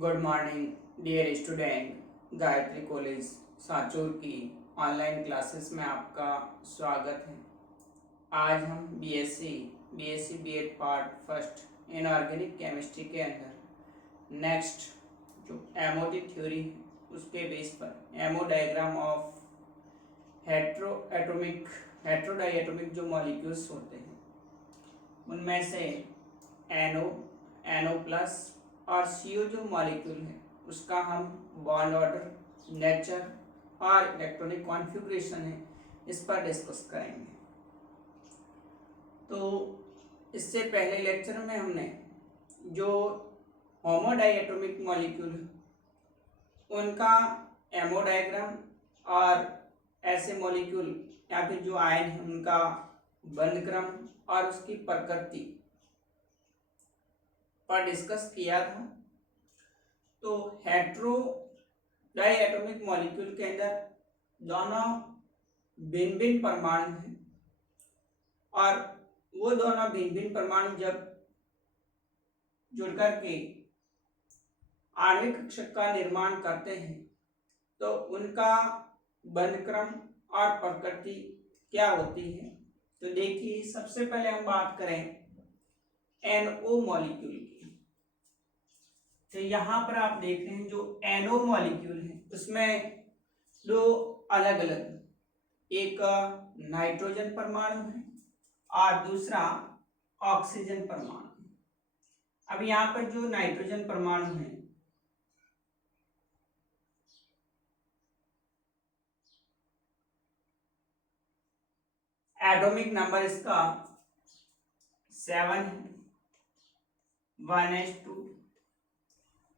Good morning dear student. Gayatri college Sanchore की online classes में आपका स्वागत है। आज हम BSc BEd part first in organic chemistry के अंदर नेक्स्ट जो एमओटी थ्योरी है उसके बेस पर एमओ डायग्राम ऑफ हेट्रोडाइएटोमिक जो मॉलिक्यूल्स होते हैं उनमें से एनओ एनओ प्लस और सीओ जो मॉलिक्यूल है उसका हम बॉन्ड ऑर्डर, नेचर और इलेक्ट्रॉनिक कॉन्फ़िगरेशन है इस पर डिस्कस करेंगे। तो इससे पहले लेक्चर में हमने जो होमोडाइएटोमिक मॉलिक्यूल है उनका एमओ डायग्राम और ऐसे मॉलिक्यूल या फिर जो आयन है उनका बंध क्रम और उसकी प्रकृति पर डिस्कस किया था। तो हेट्रो डाइएटोमिक मॉलिक्यूल के अंदर दोनों भिन्न भिन्न परमाणु हैं और वो दोनों भिन्न भिन्न परमाणु जब जुड़कर के आणविक कक्षक का निर्माण करते हैं तो उनका बंध क्रम और प्रकृति क्या होती है। तो देखिए, सबसे पहले हम बात करें एनओ मॉलिक्यूल की। तो यहाँ पर आप देख रहे हैं जो एनओ मॉलिक्यूल है उसमें दो अलग अलग, एक नाइट्रोजन परमाणु है और दूसरा ऑक्सीजन परमाणु है। अब यहाँ पर जो नाइट्रोजन परमाणु है एटॉमिक नंबर इसका 7 है, 1s2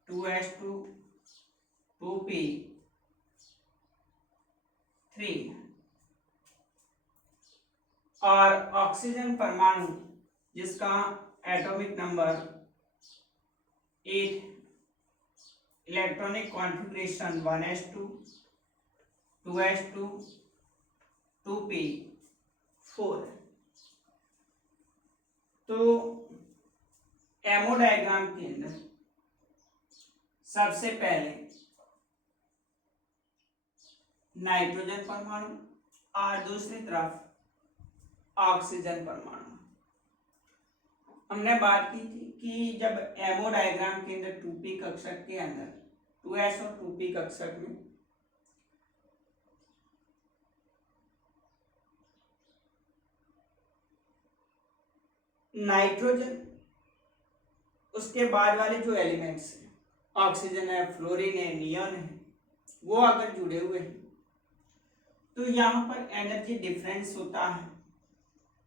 2s2 2p3 और ऑक्सीजन परमाणु जिसका atomic number 8, electronic configuration 1s2 2s2 2p4। तो एमओ डायग्राम के अंदर सबसे पहले नाइट्रोजन परमाणु और दूसरी तरफ ऑक्सीजन परमाणु। हमने बात की थी कि जब एमओ डायग्राम के अंदर 2p कक्षक के अंदर 2s और 2p कक्षक में नाइट्रोजन, उसके बाद वाले जो एलिमेंट्स हैं ऑक्सीजन है, फ्लोरीन है, नियॉन है, वो अगर जुड़े हुए हैं तो यहाँ पर एनर्जी डिफरेंस होता है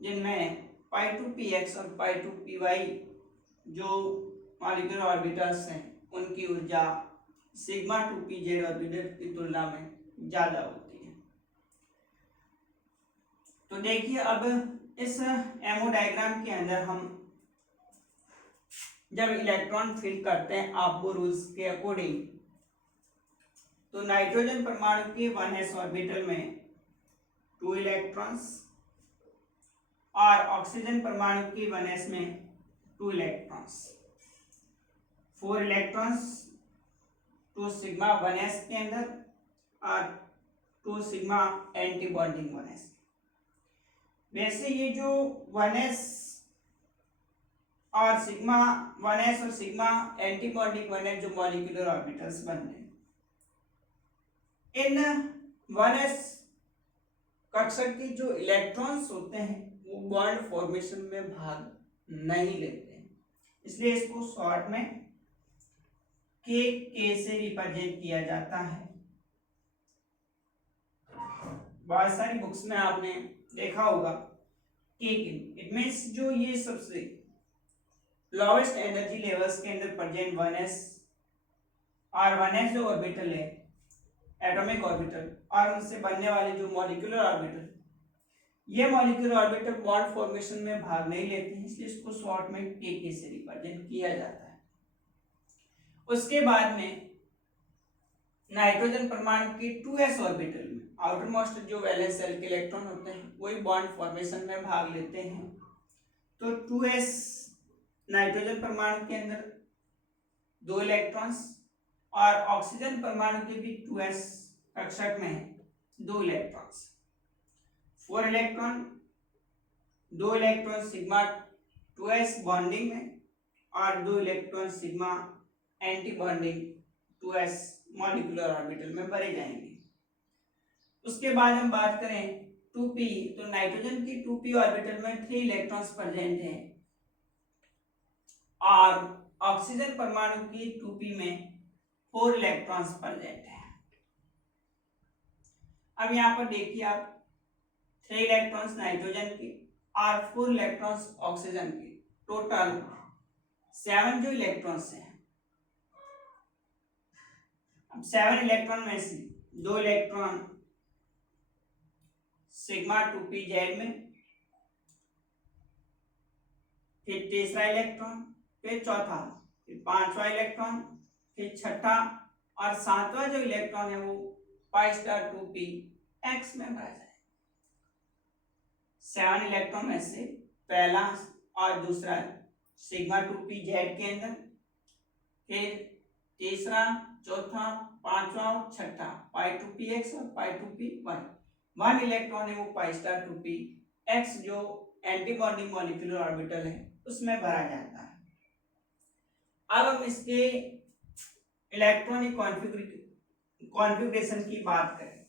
जिनमें π2px और π2py जो मॉलिक्यूलर ऑर्बिटल्स हैं उनकी ऊर्जा सिग्मा 2pz ऑर्बिटल की तुलना में ज़्यादा होती है। तो देखिए, अब इस एमओ डायग्राम के अंदर हम जब इलेक्ट्रॉन फिल करते हैं आपको रूल्स के अकॉर्डिंग, तो नाइट्रोजन परमाणु के 1s ऑर्बिटल में 2 इलेक्ट्रॉन्स और ऑक्सीजन परमाणु की 1s में 2 इलेक्ट्रॉन्स, 4 इलेक्ट्रॉन्स 2 सिग्मा 1s के अंदर और 2 सिग्मा एंटी बॉन्डिंग 1s। वैसे ये जो 1s और सिग्मा 1s और सिग्मा एंटी बॉन्डिंग 1s जो मॉलिक्यूलर ऑर्बिटल्स बन रहे हैं, इन 1s कक्षक की जो इलेक्ट्रॉन्स होते हैं वो बॉन्ड फॉर्मेशन में भाग नहीं लेते हैं, इसलिए इसको शॉर्ट में के से रिप्रेजेंट किया जाता है। बहुत सारी बुक्स में आपने देखा होगा के, इट मीन्स जो ये सबसे लोवेस्ट एनर्जी लेवल्स के अंदर प्रेजेंट 1s और 1s जो ऑर्बिटल है एटॉमिक ऑर्बिटल और उनसे बनने वाले जो मॉलिक्यूलर ऑर्बिटल, ये मॉलिक्यूलर ऑर्बिटल बॉन्ड फॉर्मेशन में भाग नहीं लेते हैं, इसलिए इसको शॉर्ट में के से रिप्रेजेंट किया जाता है। उसके बाद में नाइट्रोजन परमाणु के 2s ऑर्बिटल में आउटर मोस्ट जो वैलेंस शेल के इलेक्ट्रॉन होते हैं वही बॉन्ड फॉर्मेशन में भाग लेते हैं। तो 2s नाइट्रोजन परमाणु के अंदर 2 इलेक्ट्रॉन्स और ऑक्सीजन परमाणु के भी 2s कक्षक में 2 electrons, 4 electron, 2 electron sigma 2s bonding में और 2 electron sigma anti bonding 2s molecular orbital में भरे जाएंगे। उसके बाद हम बात करें 2p, तो नाइट्रोजन की 2p ऑर्बिटल में 3 इलेक्ट्रॉन्स प्रेजेंट हैं और ऑक्सीजन परमाणु की 2p में 4 इलेक्ट्रॉन्स प्रेजेंट हैं। अब यहाँ पर देखिए आप 3 इलेक्ट्रॉन्स नाइट्रोजन की और 4 इलेक्ट्रॉन्स ऑक्सीजन की, टोटल 7 जो इलेक्ट्रॉन्स हैं। अब 7 इलेक्ट्रॉन में से 2 इलेक्ट्रॉन सिग्मा 2pz में, फिर तीसरा इलेक्ट्रॉन, फिर चौथा, फिर पांचवा इलेक्ट्रॉन, फिर छठा और सातवां जो इलेक्ट्रॉन है वो पाई स्टार 2px में भरा जाए। 7 इलेक्ट्रॉन में से पहला और दूसरा सिग्मा 2pz के अंदर, फिर तीसरा, चौथा, पांचवा और छठा पाई 2px और पाई 2py। 1 इलेक्ट्रॉन है वो पाई स्टार 2px जो एंटी बॉन्डिंग मॉलिक्यूलर ऑर्बिटल है उसमें भरा जाता है। अब हम इसके इलेक्ट्रॉनिक कॉन्फ़िगरेशन की बात करें,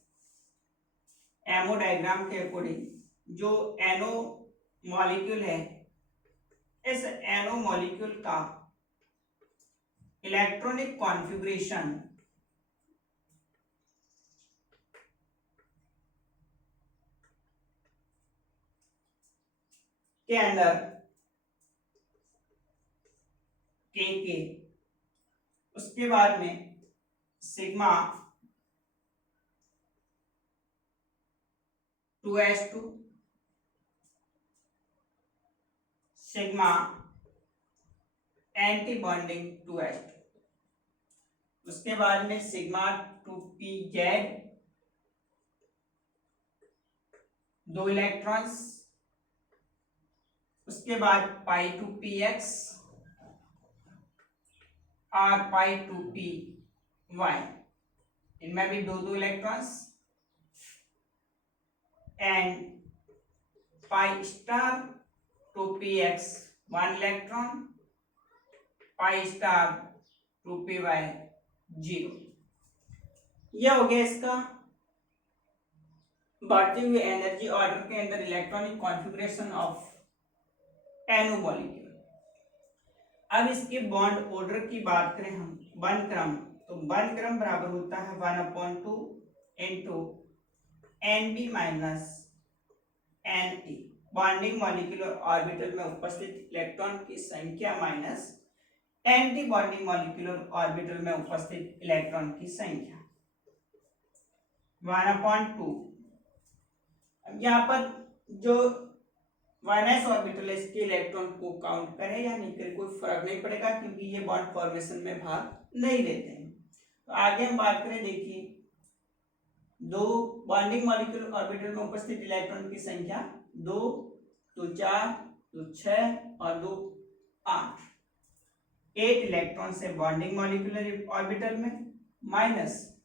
एमओ डायग्राम के अकॉर्डिंग जो एनो मॉलिक्यूल है, इस एनो मॉलिक्यूल का इलेक्ट्रॉनिक कॉन्फ़िगरेशन के अंदर के उसके बाद में sigma 2s2, sigma anti bonding 2s2, उसके बाद में सिग्मा 2pz 2 इलेक्ट्रॉन्स, उसके बाद पाई 2px और पाई 2py, इनमें भी 2 electrons, and pi star 2px 1 electron, pi star 2py 0। यह हो गया इसका बढ़ती हुई एनर्जी ऑर्डर के अंदर electronic configuration of NO molecule. अब इसके बॉन्ड ऑर्डर की बात करें हम, बंध क्रम, तो बंध क्रम बराबर होता है 1/2 into Nb minus Ne, bonding molecular orbital में उपस्थित इलेक्ट्रॉन की संख्या minus anti bonding molecular orbital में उपस्थित इलेक्ट्रॉन की संख्या 1/2। अब यहाँ पर जो 1s ऑर्बिटल है इसके इलेक्ट्रॉन को काउंट करें या नहीं करें कोई फर्क नहीं पड़ेगा क्योंकि ये बॉन्ड फॉर्मेशन में भाग नहीं लेते हैं। तो आगे हम बात करें, देखिए 2 बॉन्डिंग मॉलिक्यूलर ऑर्बिटल में उपस्थित इलेक्ट्रॉन की संख्या 2, तो 4, तो 6 और 2 8, 8 इलेक्ट्रॉन से बॉन्डिंग मॉलिक्यूलर ऑर्बिटल में, माइनस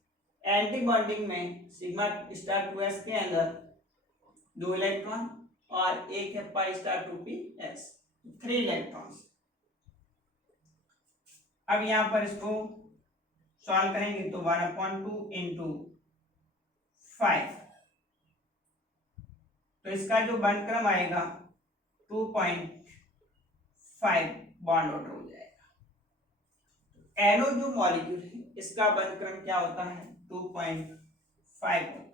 एंटी बॉन्डिंग में सिग्मा स्टार 2s के अंदर 2 इलेक्ट्रॉन और एक है पाई स्टार 2px 3 इलेक्ट्रॉन्स। अब यहां पर इसको सॉल्व करेंगे तो 1/2 इंटू 5, तो इसका जो बंध क्रम आएगा 2.5 बॉन्ड ऑर्डर हो जाएगा। एनो जो मॉलिक्यूल है इसका बंध क्रम क्या होता है 2.5 होता है।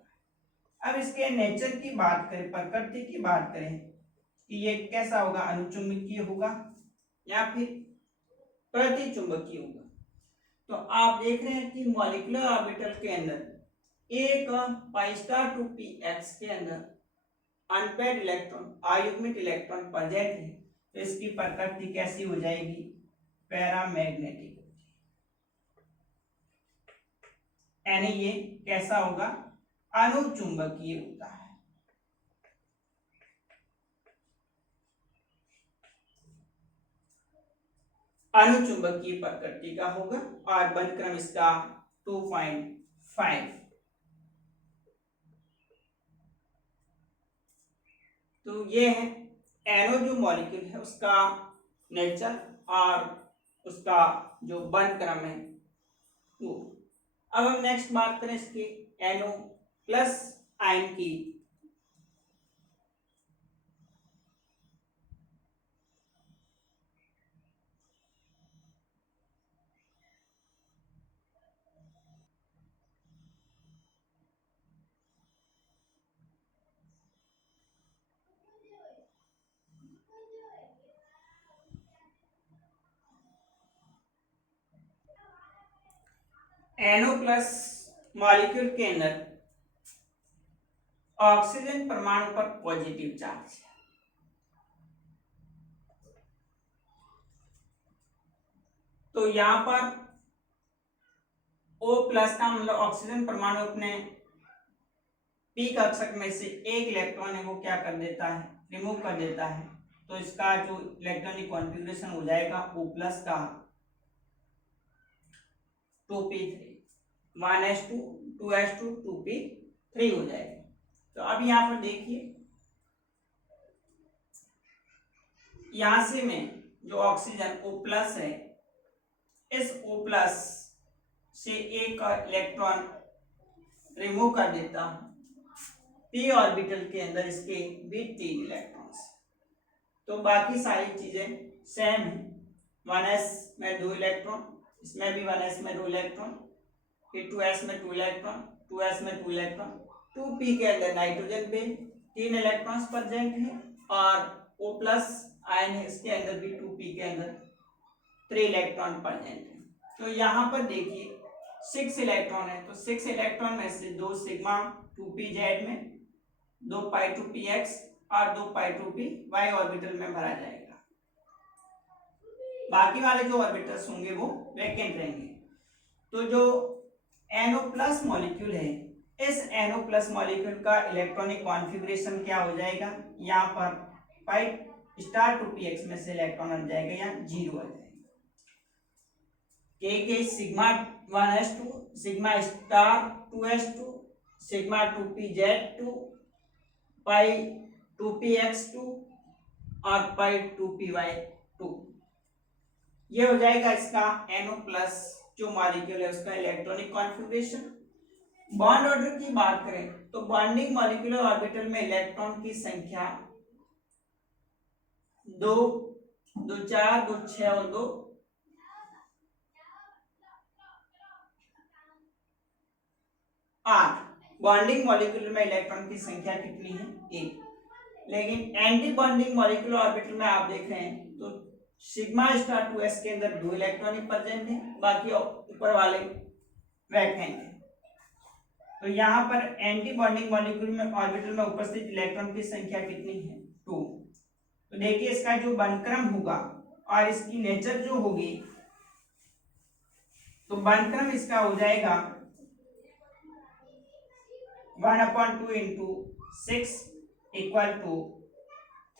अब इसके नेचर की बात करें, प्रकृति की बात करें कि ये कैसा होगा, अनुचुंबकीय होगा या फिर प्रतिचुंबकीय होगा। तो आप देख रहे हैं कि मॉलिक्यूलर ऑर्बिटल के अंदर एक पाई स्टार 2px के अंदर अनपेयर्ड इलेक्ट्रॉन, अयुग्मित इलेक्ट्रॉन प्रेजेंट है, तो इसकी प्रकृति कैसी हो जाएगी, पैरामैग्नेटिक, यानी ये कैसा होगा, अनुचुंबकीय होता है। अनुचुंबकीय प्रकृति का होगा और बंधक्रम इसका 2.5। तो ये है एनो जो मॉलिक्यूल है उसका नेचर और उसका जो बंधक्रम है वो। अब हम नेक्स्ट बात करें इसकी एनो प्लस आयन की। एनो प्लस मॉलिक्यूल के अंदर ऑक्सीजन परमाणु पर पॉजिटिव चार्ज है, तो यहां पर O प्लस का मतलब ऑक्सीजन परमाणु अपने पी कक्षक में से एक इलेक्ट्रॉन है वो क्या कर देता है, रिमूव कर देता है। तो इसका जो इलेक्ट्रॉनिक कॉन्फ़िगरेशन हो जाएगा O प्लस का 2p3, 1s2 2s2 2p3 हो जाएगा। तो अब यहाँ पर देखिए यहां से मैं जो ऑक्सीजन O प्लस है इस O प्लस से एक इलेक्ट्रॉन रिमूव कर देता हूं p ऑर्बिटल के अंदर इसके भी 3 इलेक्ट्रॉन्स, तो बाकी सारी चीजें सेम है। 1s में 2 इलेक्ट्रॉन, इसमें भी 1s में 2 इलेक्ट्रॉन, फिर 2s में 2 इलेक्ट्रॉन, 2s में 2 इलेक्ट्रॉन, 2p के अंदर नाइट्रोजन पे 3 इलेक्ट्रॉन्स प्रेजेंट है और O प्लस आयन है इसके अंदर भी 2p के अंदर 3 इलेक्ट्रॉन प्रेजेंट है। तो यहाँ पर देखिए 6 इलेक्ट्रॉन है, तो 6 इलेक्ट्रॉन में से 2 सिग्मा 2pz में, 2 पाई 2px और 2 पाई 2py ऑर्बिटल में भरा जाएगा। बाकी वाले जो ऑर्बिटल्स होंगे वो वैकेंट रहेंगे। तो जो NO प्लस मॉलिक्यूल है इस NO प्लस मॉलिक्यूल का इलेक्ट्रॉनिक कॉन्फ़िगरेशन क्या हो जाएगा, यहाँ पर पाई स्टार 2px में से इलेक्ट्रॉन हट जाएगा या 0 आ जाएगा। के sigma 1s2 sigma star 2s2 sigma 2pz2 पाई 2px2 और पाई 2py2, ये हो जाएगा इसका NO प्लस जो मॉलिक्यूल है उसका इलेक्ट्रॉनिक कॉन्फ़िगरेशन। बॉन्ड ऑर्डर की बात करें तो बॉन्डिंग मॉलिक्यूलर ऑर्बिटल में इलेक्ट्रॉन की संख्या 2 2 4 2 6 और 2 8। बॉन्डिंग मॉलिक्यूल में इलेक्ट्रॉन की संख्या कितनी है, 1। लेकिन एंटी बॉन्डिंग मॉलिक्यूलर ऑर्बिटल में आप देख रहे हैं तो सिग्मा स्टार 2s के अंदर 2 इलेक्ट्रॉन प्रेजेंट है, बाकी ऊपर वाले वैकेंट है। तो यहाँ पर एंटी बॉन्डिंग मॉलिक्यूल में ऑर्बिटल में उपस्थित इलेक्ट्रॉन की संख्या कितनी है, 2। तो देखिए इसका जो बंधक्रम होगा और इसकी नेचर जो होगी, तो बंधक्रम इसका हो जाएगा 1/2 into 6 equal to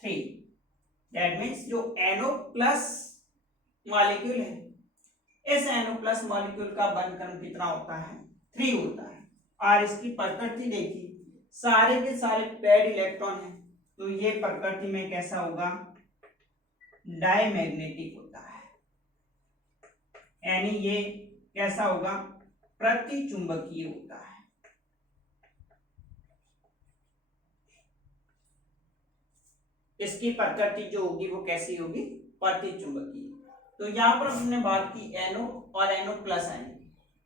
3। That means जो NO प्लस मॉलिक्यूल है इस NO प्लस मॉलिक्यूल का बंधक्रम कितना होता है, 3 होता है। और इसकी प्रकृति देखिए सारे के सारे पेड इलेक्ट्रॉन है, तो ये प्रकृति में कैसा होगा, डायमैग्नेटिक होता है, यानी ये कैसा होगा, प्रतिचुंबकीय होता है। इसकी प्रकृति जो होगी वो कैसी होगी, प्रतिचुंबकीय। तो यहाँ पर हमने बात की NO और NO प्लस आयन।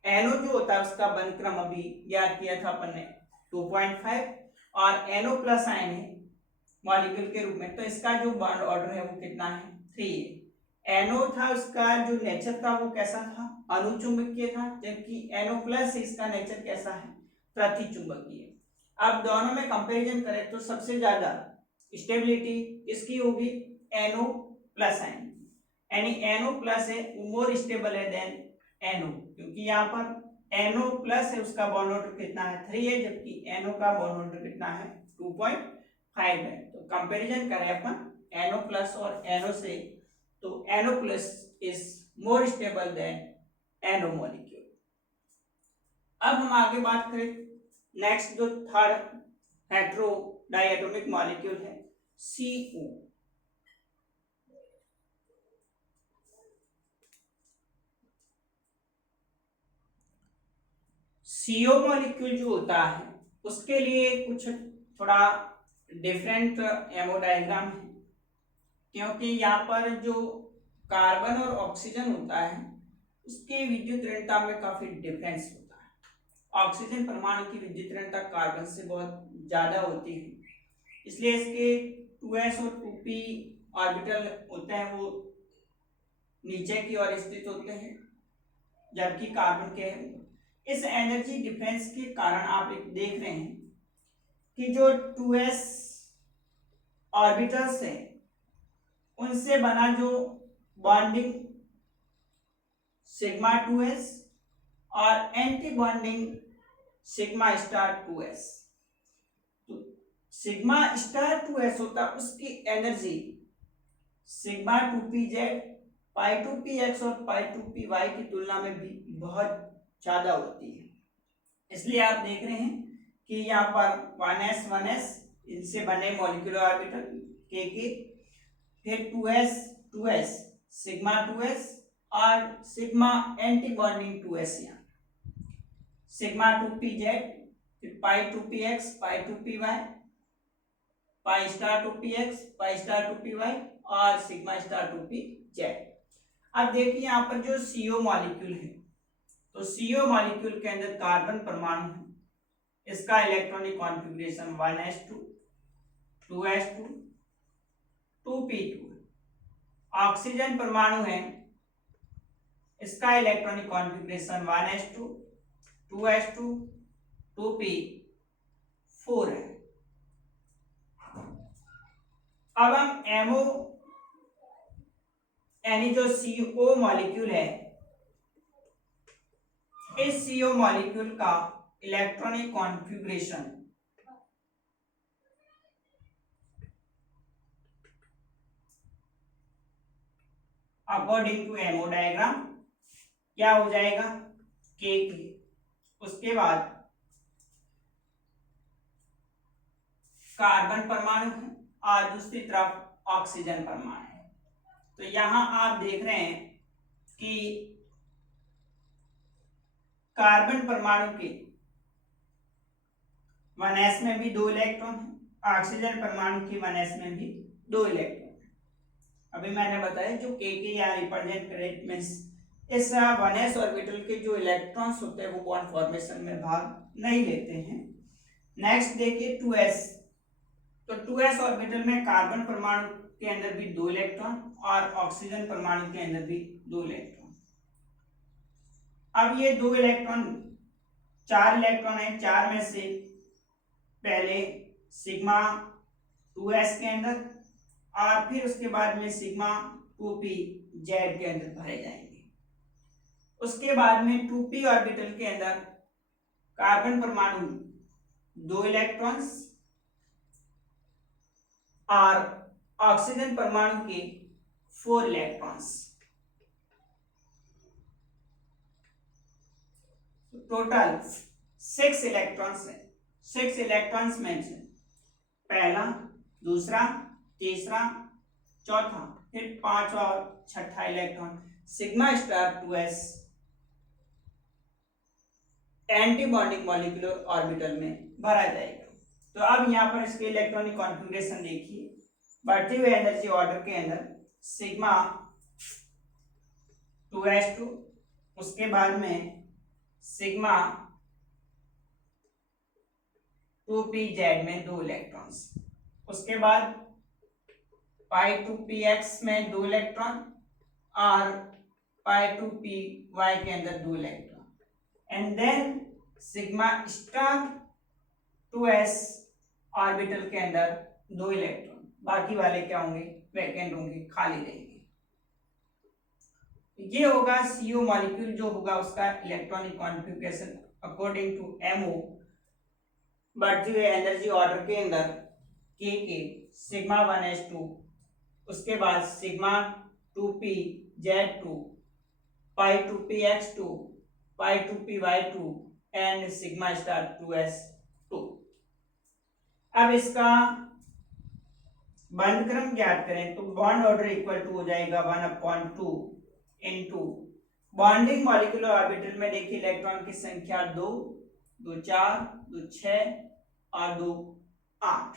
NO जो होता है उसका बंधक्रम अभी ज्ञात किया था अपन ने 2.5 और NO प्लस आयन है मॉलिक्यूल के रूप में, तो इसका जो बॉन्ड ऑर्डर है वो कितना है, 3 है। NO था उसका जो नेचर था वो कैसा था, अनुचुंबकीय था, जबकि NO प्लस इसका नेचर कैसा है, प्रतिचुंबकीय। अब दोनों में कंपैरिजन करें तो सबसे ज्यादा स्टेबिलिटी किसकी होगी, NO प्लस आयन, यानी NO प्लस है मोर स्टेबल है देन NO, क्योंकि यहाँ पर NO प्लस है उसका बॉन्ड ऑर्डर कितना है, 3 है, जबकि NO का बॉन्ड ऑर्डर कितना है, 2.5 है। तो कंपैरिजन करें अपन NO प्लस और NO से तो NO plus is more stable then NO molecule. अब हम आगे बात करें नेक्स्ट जो थर्ड हेटेरो डायटोमिक मॉलिक्यूल है CO। CO मॉलिक्यूल जो होता है उसके लिए कुछ थोड़ा डिफरेंट एमो डायग्राम है, क्योंकि यहाँ पर जो कार्बन और ऑक्सीजन होता है उसकी विद्युत ऋणता में काफी डिफरेंस होता है। ऑक्सीजन परमाणु की विद्युत ऋणता कार्बन से बहुत ज्यादा होती है, इसलिए इसके 2s और 2p ऑर्बिटल होते हैं वो नीचे की ओर स्थित होते हैं, जबकि कार्बन के इस एनर्जी डिफरेंस के कारण आप एक देख रहे हैं कि जो 2s ऑर्बिटल्स हैं उनसे बना जो बॉन्डिंग सिग्मा 2s और anti bonding sigma star 2s, तो सिग्मा स्टार 2s होता उसकी एनर्जी सिग्मा 2pz पाई 2px और पाई 2py की तुलना में भी बहुत ज्यादा होती है। इसलिए आप देख रहे हैं कि यहाँ पर 1s 1s इनसे बने मॉलिक्यूलर ऑर्बिटल के फिर 2s 2s सिग्मा 2s और सिग्मा एंटी बॉन्डिंग 2s, यहाँ सिग्मा 2pz फिर पाई 2px पाई 2py pi star 2px pi star 2py और सिग्मा स्टार 2pz। अब देखिए यहाँ पर जो CO मॉलिक्यूल है, तो CO मॉलिक्यूल के अंदर कार्बन परमाणु है, इसका electronic configuration 1s2 2s2 2p2 है। ऑक्सीजन परमाणु है, इसका electronic configuration 1s2 2s2 2p4 है। अब हम MO यानी जो CO मॉलिक्यूल है, इस CO मॉलिक्यूल का electronic configuration according to MO diagram क्या हो जाएगा के। उसके बाद कार्बन परमाणु है और दूसरी तरफ ऑक्सीजन परमाणु है। तो यहां आप देख रहे हैं कि कार्बन परमाणु के 1s में भी 2 इलेक्ट्रॉन है, ऑक्सीजन परमाणु की 1s में भी 2 इलेक्ट्रॉन है। अभी मैंने बताया जो के यहाँ रिप्रेजेंट करे मींस इस 1s ऑर्बिटल के जो इलेक्ट्रॉन्स होते हैं वो बॉन्ड फॉर्मेशन में भाग नहीं लेते हैं। नेक्स्ट देखिए 2s, तो 2s ऑर्बिटल में कार्बन परमाणु के अंदर भी 2 इलेक्ट्रॉन और ऑक्सीजन परमाणु के अंदर भी 2 इलेक्ट्रॉन। अब ये 2 इलेक्ट्रॉन 4 इलेक्ट्रॉन है, 4 में से पहले सिग्मा 2s के अंदर और फिर उसके बाद में सिग्मा 2pz के अंदर भरे जाएंगे। उसके बाद में 2p ऑर्बिटल के अंदर कार्बन परमाणु 2 इलेक्ट्रॉन्स और ऑक्सीजन परमाणु के 4 इलेक्ट्रॉन्स, टोटल 6 इलेक्ट्रॉन्स है। 6 इलेक्ट्रॉन्स में से पहला दूसरा तीसरा चौथा फिर पांचवा और छठा electron sigma star 2s anti bonding molecular orbital में भरा जाएगा। तो अब यहाँ पर इसके इलेक्ट्रॉनिक कॉन्फ़िगरेशन देखिए, बढ़ती हुई एनर्जी ऑर्डर के अंदर सिग्मा 2s2, उसके बाद में सिग्मा 2pz में 2 इलेक्ट्रॉन्स, उसके बाद पाई 2px में 2 इलेक्ट्रॉन और पाई 2py के अंदर 2 electron and then sigma star 2s orbital के अंदर 2 इलेक्ट्रॉन, बाकी वाले क्या होंगे वैकेंट होंगे, खाली रहेंगे। ये होगा CO मॉलिक्यूल जो होगा उसका electronic configuration according to MO, बढ़ती हुई एनर्जी ऑर्डर के अंदर के सिग्मा 1s2, उसके बाद sigma 2p z2, pi 2px2, pi 2py2 and sigma star 2s2। अब इसका बंध क्रम ज्ञात करें तो बॉन्ड ऑर्डर इक्वल टू हो जाएगा 1/2 इनटू बॉन्डिंग मॉलिक्यूलर ऑर्बिटल में देखिए इलेक्ट्रॉन की संख्या 2, 2 4, 2 6 और 2 8।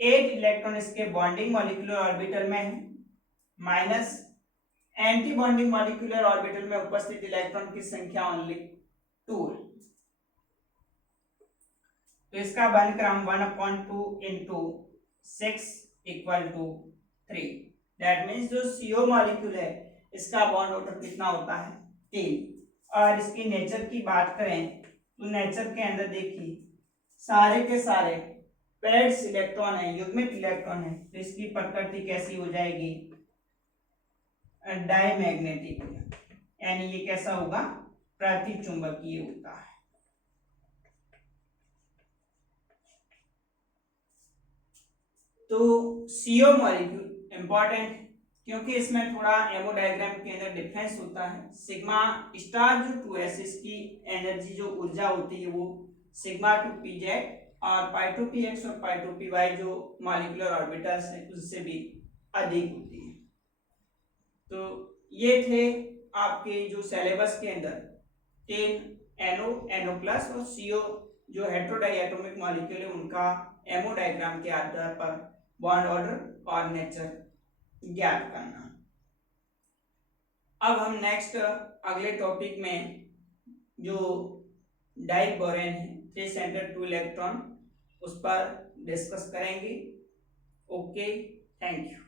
8 इलेक्ट्रॉन इसके बॉन्डिंग मॉलिक्यूलर ऑर्बिटल में है, minus anti bonding molecular orbital में उपस्थित इलेक्ट्रॉन की संख्या ओनली 2 है। तो इसका बंध क्रम 1/2 into 6 equal to 3। That means जो CO मॉलिक्यूल है इसका बॉन्ड ऑर्डर कितना होता है 3। और इसकी नेचर की बात करें तो नेचर के अंदर देखिए सारे के सारे पेयर्स इलेक्ट्रॉन है, युग्मित इलेक्ट्रॉन है, तो इसकी प्रकृति कैसी हो जाएगी डायमैग्नेटिक, यानी ये कैसा होगा प्रतिचुंबकीय होता है। तो CO मॉलिक्यूल इंपॉर्टेंट क्योंकि इसमें थोड़ा हेमोडायग्राम के अंदर डिफरेंस होता है। सिग्मा स्टार जो 2s इसकी एनर्जी जो ऊर्जा होती है वो सिग्मा 2pz और पाई 2px और पाई 2py जो मॉलिक्यूलर ऑर्बिटल्स हैं उससे भी अधिक होती है। तो ये थे आपके जो सिलेबस के अंदर 10 NO, NO प्लस और CO जो हेटेरोडाइएटोमिक मॉलिक्यूल है उनका हेमोडायग्राम के आधार पर बॉन्ड ऑर्डर और नेचर ज्ञात करना। अब हम नेक्स्ट अगले टॉपिक में जो डाइबोरेन है 3 सेंटर 2 इलेक्ट्रॉन उस पर डिस्कस करेंगे। Okay, thank you.